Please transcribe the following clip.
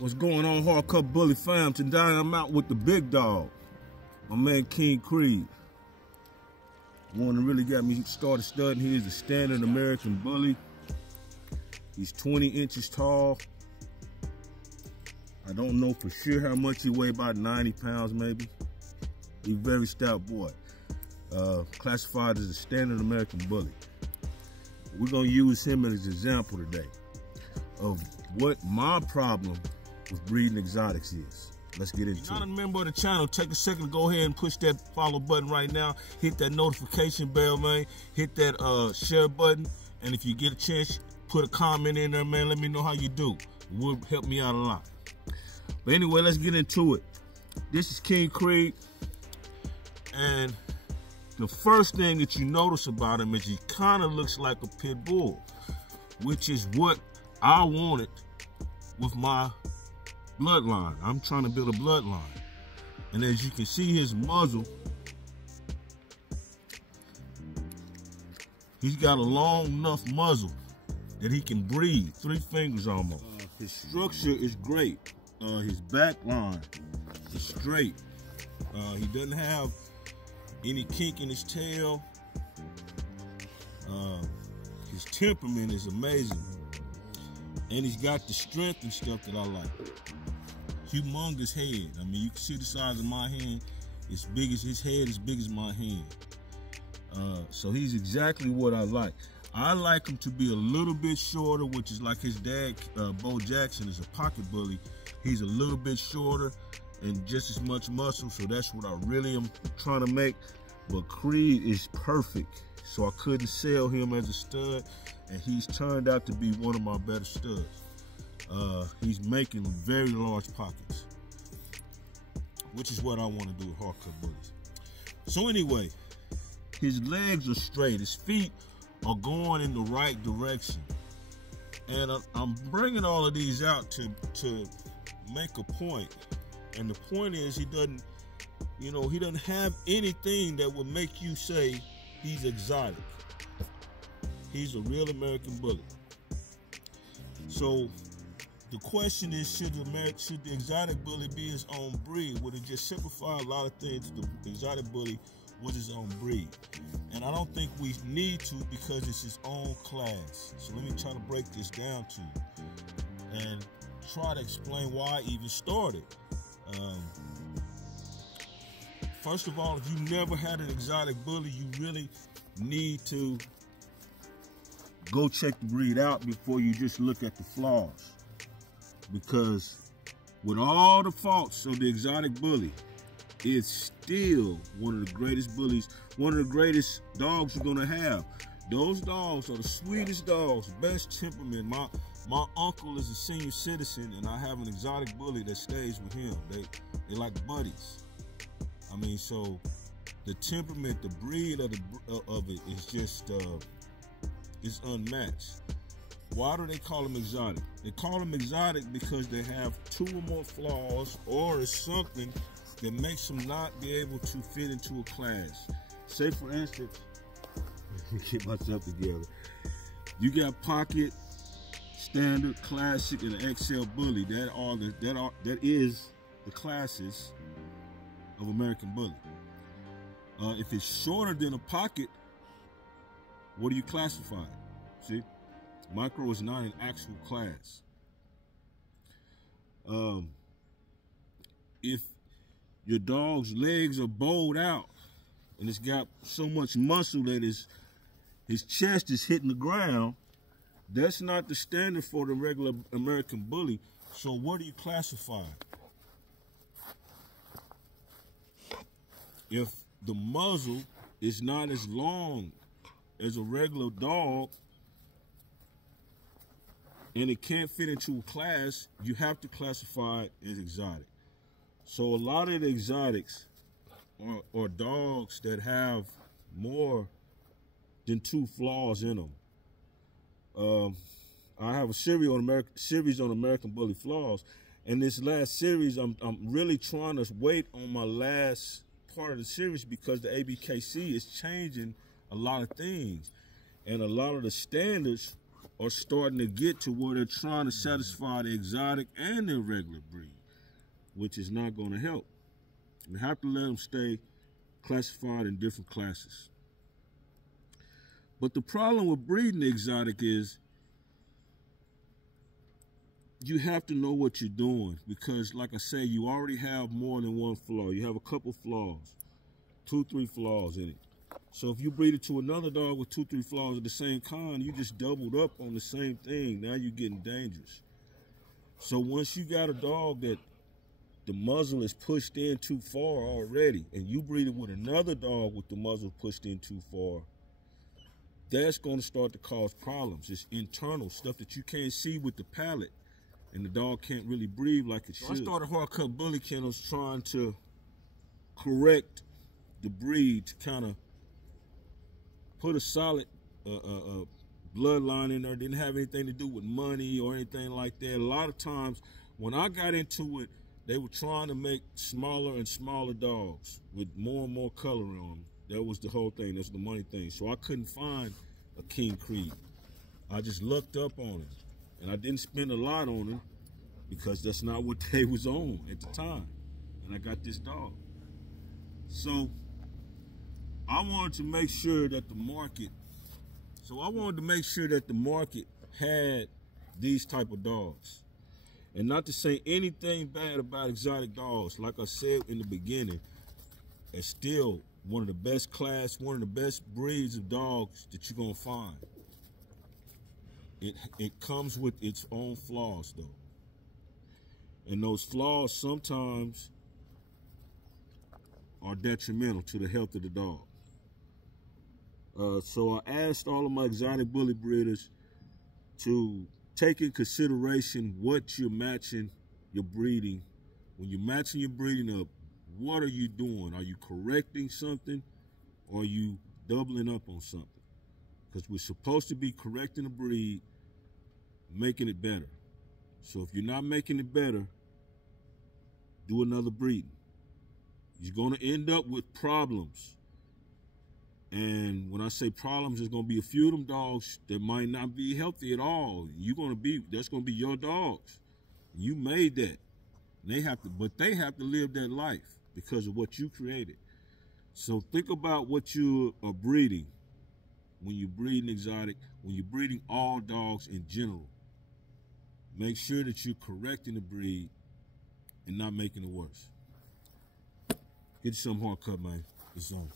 What's going on, Hardcore Bully fam? Today I'm out with the big dog, my man King Creed. One that really got me started studying. He is a standard American bully. He's 20 inches tall. I don't know for sure how much he weighs, about 90 pounds maybe. He's a very stout boy. Classified as a standard American bully. We're gonna use him as an example today of what my problem with breeding exotics is. Let's get into it. If you're not a member of the channel, take a second to go ahead and push that follow button right now. Hit that notification bell, man. Hit that share button. And if you get a chance, put a comment in there, man. Let me know how you do. It will help me out a lot. But anyway, let's get into it. This is King Creed. And the first thing that you notice about him is he kind of looks like a pit bull, which is what I wanted with my bloodline. I'm trying to build a bloodline. And as you can see, his muzzle, he's got a long enough muzzle that he can breathe, 3 fingers almost. His structure is great. His back line is straight. He doesn't have any kink in his tail. His temperament is amazing. And he's got the strength and stuff that I like. Humongous head. I mean, you can see the size of my hand. It's big as his head, as big as my hand. So he's exactly what I like. I like him to be a little bit shorter, which is like his dad, Bo Jackson, is a pocket bully. He's a little bit shorter and just as much muscle. So that's what I really am trying to make. But Creed is perfect. So I couldn't sell him as a stud. And he's turned out to be one of my better studs. He's making very large pockets, which is what I want to do with hardcore bullies. So anyway, his legs are straight. His feet are going in the right direction. And I'm bringing all of these out to make a point. And the point is he doesn't have anything that would make you say he's exotic. He's a real American bully. So the question is, should the exotic bully be his own breed? Would it just simplify a lot of things? The exotic bully was his own breed. And I don't think we need to, because it's his own class. So let me try to break this down to you and try to explain why I even started. First of all, if you never had an exotic bully, you really need to go check the breed out before you just look at the flaws. Because with all the faults of the exotic bully, it's still one of the greatest bullies, one of the greatest dogs you're gonna have. Those dogs are the sweetest dogs, best temperament. My uncle is a senior citizen, and I have an exotic bully that stays with him. They like buddies. I mean, so the temperament, the breed of it is just is unmatched. Why do they call them exotic? They call them exotic because they have 2 or more flaws, or it's something that makes them not be able to fit into a class. Say for instance, let me get myself together. You got pocket, standard, classic, and an XL bully. That is the classes of American bully. If it's shorter than a pocket, what do you classify? See, micro is not an actual class. If your dog's legs are bowed out and it's got so much muscle that his chest is hitting the ground, that's not the standard for the regular American bully. So what do you classify? If the muzzle is not as long as a regular dog and it can't fit into a class, you have to classify it as exotic. So a lot of the exotics are dogs that have more than 2 flaws in them. I have a series on American Bully flaws, and this last series I'm really trying to wait on my last part of the series because the ABKC is changing a lot of things, and a lot of the standards are starting to get to where they're trying to satisfy the exotic and the regular breed, which is not going to help. You have to let them stay classified in different classes. But the problem with breeding the exotic is you have to know what you're doing, because like I say, you already have more than one flaw. You have a couple flaws, 2, 3 flaws in it. So if you breed it to another dog with 2, 3 flaws of the same kind, you just doubled up on the same thing. Now you're getting dangerous. So once you got a dog that the muzzle is pushed in too far already, and you breed it with another dog with the muzzle pushed in too far, that's going to start to cause problems. It's internal stuff that you can't see with the palate, and the dog can't really breathe like it should. I started hard-cut bully kennels trying to correct the breed to kind of put a solid bloodline in there. Didn't have anything to do with money or anything like that. A lot of times when I got into it, they were trying to make smaller and smaller dogs with more and more color on them. That was the whole thing. That's the money thing. So I couldn't find a King Creed. I just looked up on it, and I didn't spend a lot on it because that's not what they was on at the time. And I got this dog. So I wanted to make sure that the market, had these type of dogs. And not to say anything bad about exotic dogs. Like I said in the beginning, it's still one of the best class, one of the best breeds of dogs that you're gonna find. It comes with its own flaws though. And those flaws sometimes are detrimental to the health of the dog. So I asked all of my exotic bully breeders to take in consideration what you're matching your breeding. When you're matching your breeding up, what are you doing? Are you correcting something, or are you doubling up on something? Because we're supposed to be correcting a breed, making it better. So if you're not making it better, do another breeding. You're going to end up with problems. And when I say problems, there's going to be a few of them dogs that might not be healthy at all. That's going to be your dogs. You made that. But they have to live that life because of what you created. So think about what you are breeding when you're breeding exotic, when you're breeding all dogs in general. Make sure that you're correcting the breed and not making it worse. Get you some hard cut, man. It's on.